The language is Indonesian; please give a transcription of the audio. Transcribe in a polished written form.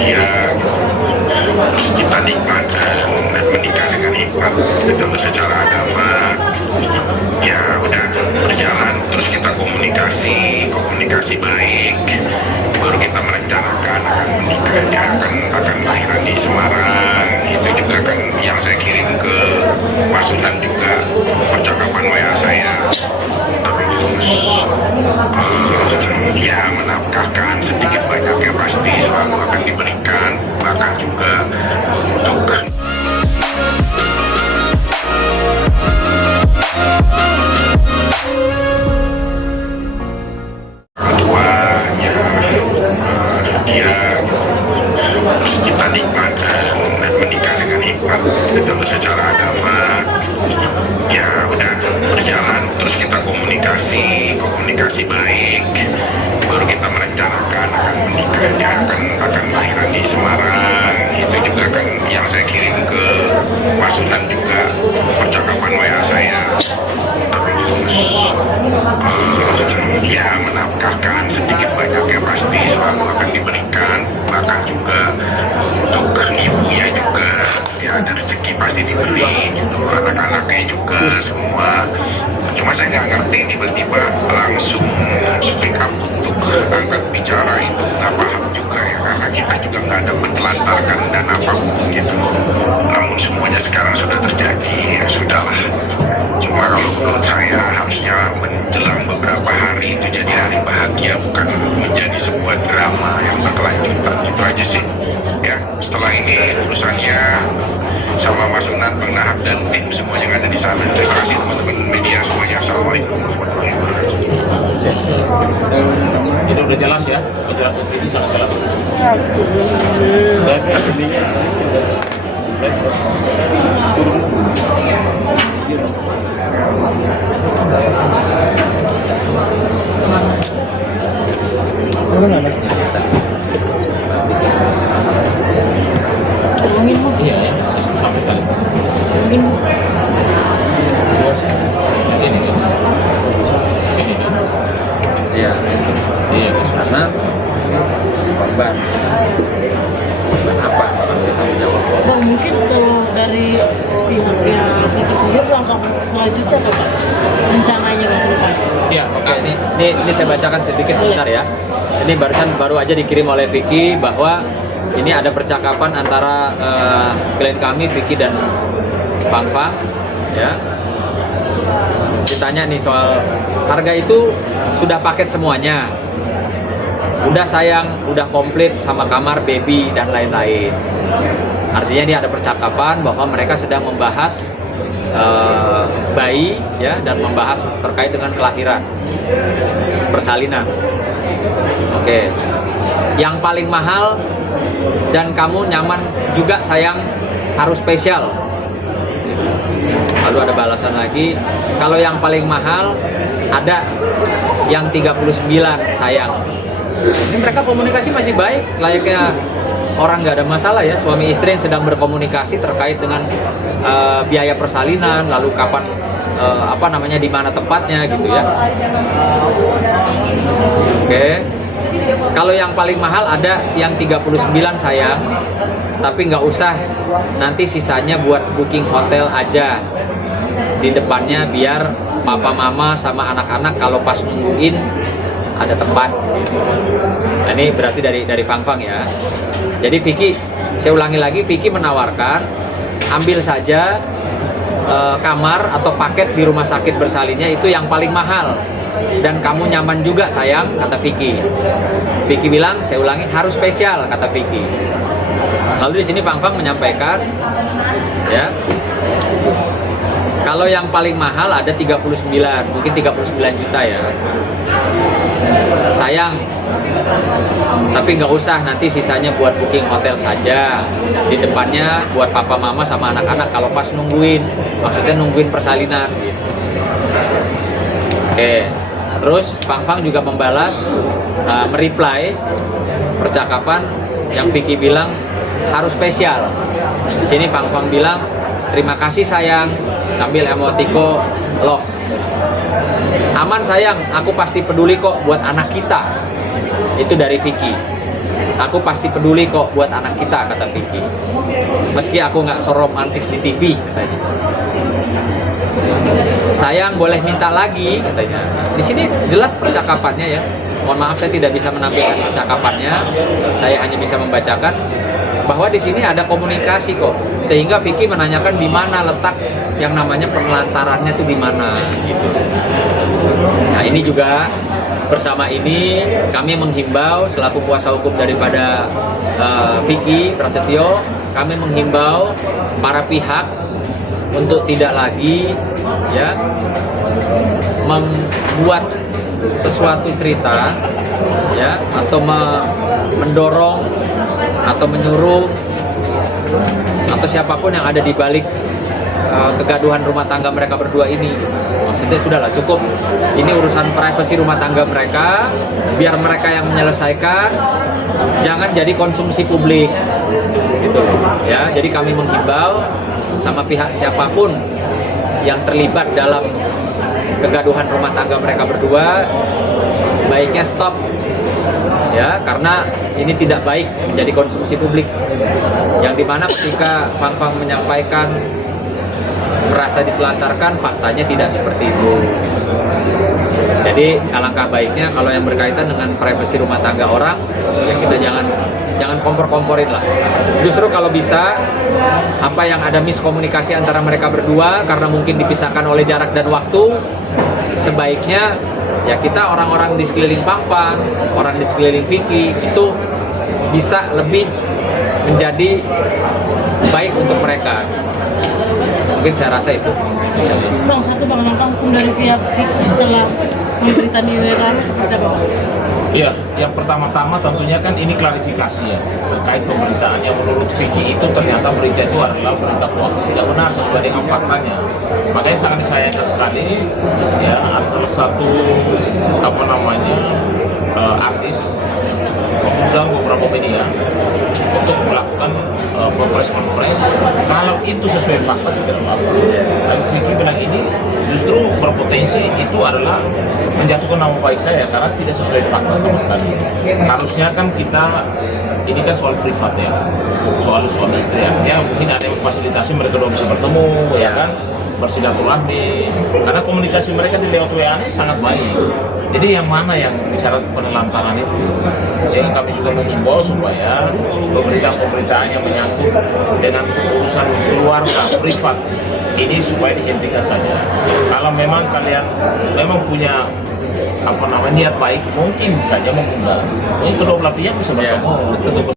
dia kita nikmat dan menikah dengan hikmat itu secara agama ya udah berjalan, terus kita komunikasi baik, baru kita merencanakan akan menikah. Dia akan lahiran di Semarang, itu juga kan yang saya kirim ke Mas Sunan juga percakapan WA saya. Terus ya menafkahkan sedikit banyaknya pasti selalu akan diberikan, bahkan juga untuk tuanya. Dia terus kita nikmat dan menikah dengan hikmat itu secara agama ya udah berjalan, terus kita komunikasi baik, baru kita merencanakan akan menikah. Dia akan lahiran di Semarang, itu juga kan yang saya kirim ke Mas Sunan juga percakapan WA saya. Terus ya menafkahkan sedikit banyaknya pasti selalu akan diberikan, bahkan juga untuk ibunya juga ya ada rezeki pasti diberi gitu, anak-anaknya juga semua. Cuma saya nggak ngerti tiba-tiba langsung speak up untuk angkat bicara, itu nggak paham juga ya, karena kita juga nggak ada menelantarkan dan apapun gitu. Namun semuanya sekarang sudah terjadi, ya sudahlah. Cuma kalau menurut saya harusnya menjelang beberapa hari itu jadi hari bahagia, bukan menjadi sebuah drama yang berkelanjutan. Itu aja sih ya. Setelah ini urusannya sama Mas Sunan, Bang Nahab dan tim semuanya yang ada di sana. Terima kasih teman-teman media semuanya. Assalamualaikum warahmatullahi wabarakatuh. Itu udah jelas ya, penjelasan ini sangat jelas. Iya ya, saya sudah sampaikan. Ini Iya, itu. iya, Karena korban apa orang yang tanggung jawab? Dan mungkin kalau dari pihaknya Vicky sendiri langkah selanjutnya apa Pak? Rencananya Pak ke depan? iya, Oke, ini saya bacakan sedikit sebentar ya. Ini baru aja dikirim oleh Vicky bahwa ini ada percakapan antara klien kami Vicky dan Bang Fang ya. Ditanya nih soal harga itu sudah paket semuanya. Udah sayang, udah komplit sama kamar, baby dan lain-lain. Artinya ini ada percakapan bahwa mereka sedang membahas bayi ya, dan membahas terkait dengan kelahiran, persalinan. Oke. Yang paling mahal dan kamu nyaman juga sayang, harus spesial. Lalu ada balasan lagi, kalau yang paling mahal ada yang 39 sayang. Ini mereka komunikasi masih baik, layaknya orang nggak ada masalah ya, suami istri yang sedang berkomunikasi terkait dengan biaya persalinan, lalu kapan di mana tempatnya gitu ya. Oke. Kalau yang paling mahal ada yang 39 sayang, tapi nggak usah, nanti sisanya buat booking hotel aja di depannya biar papa mama sama anak-anak kalau pas nungguin ada tempat. Nah, ini berarti dari Fang Fang ya. Jadi Vicky, saya ulangi lagi, Vicky menawarkan ambil saja kamar atau paket di rumah sakit bersalinnya itu yang paling mahal dan kamu nyaman juga sayang, kata Vicky. Vicky bilang, saya ulangi, harus spesial, kata Vicky. Lalu di sini Fang Fang menyampaikan ya, kalau yang paling mahal ada 39, mungkin 39 juta ya. Sayang, tapi nggak usah, nanti sisanya buat booking hotel saja. Di depannya buat papa mama sama anak-anak kalau pas nungguin, maksudnya nungguin persalinan gitu. Oke, terus Fang Fang juga membalas, mereply percakapan yang Vicky bilang harus spesial. Di sini Fang Fang bilang, terima kasih sayang, sambil emotiko love. Aman sayang, aku pasti peduli kok buat anak kita. Itu dari Vicky. Aku pasti peduli kok buat anak kita, kata Vicky. Meski aku nggak seromantis di TV, katanya. Sayang, boleh minta lagi, katanya. Di sini jelas percakapannya ya. Mohon maaf saya tidak bisa menampilkan percakapannya. Saya hanya bisa membacakan bahwa di sini ada komunikasi kok. Sehingga Vicky menanyakan di mana letak yang namanya penelantarannya tuh di mana gitu. Nah, ini juga bersama ini kami menghimbau selaku kuasa hukum daripada Vicky Prasetyo, kami menghimbau para pihak untuk tidak lagi ya membuat sesuatu cerita ya atau mendorong atau menyuruh atau siapapun yang ada di balik kegaduhan rumah tangga mereka berdua ini. Maksudnya sudahlah, cukup, ini urusan privasi rumah tangga mereka, biar mereka yang menyelesaikan, jangan jadi konsumsi publik gitu ya. Jadi kami menghimbau sama pihak siapapun yang terlibat dalam kegaduhan rumah tangga mereka berdua, baiknya stop ya, karena ini tidak baik menjadi konsumsi publik, yang dimana ketika Fang menyampaikan merasa ditelantarkan, faktanya tidak seperti itu. Jadi alangkah baiknya kalau yang berkaitan dengan privasi rumah tangga orang, ya kita jangan kompor-komporin lah. Justru kalau bisa, apa yang ada miskomunikasi antara mereka berdua karena mungkin dipisahkan oleh jarak dan waktu, sebaiknya ya kita orang-orang di sekeliling Fang, orang di sekeliling Vicky itu bisa lebih menjadi baik untuk mereka. Mungkin saya rasa itu. Bang, satu bang, langkah hukum dari pihak Vicky setelah memberitakan di WA seperti apa? Iya, yang pertama-tama tentunya kan ini klarifikasi ya terkait pemberitaan yang menurut Vicky itu ternyata berita itu adalah berita hoax, tidak benar sesuai dengan faktanya. Makanya sangat disayangkan sekali ya ada satu artis mengundang beberapa media untuk melakukan press conference. Kalau itu sesuai fakta sih tidak apa-apa. Tapi Vicky bilang ini justru berpotensi itu adalah menjatuhkan nama baik saya karena tidak sesuai fakta sama sekali. Harusnya kan kita ini kan soal privat ya, soal suami istri ya mungkin ada yang memfasilitasi mereka dua bisa bertemu ya kan, bersilaturahmi, karena komunikasi mereka di lewat WA ini sangat baik. Jadi yang mana yang bicara penelantaran itu, sehingga kami juga mengimbau supaya pemberitaan-pemberitaan yang menyangkut dengan urusan keluarga privat ini supaya dihentikan saja. Kalau memang kalian memang punya niat baik, mungkin saja mengundang. Ini kedua belah pihak bisa bertemu.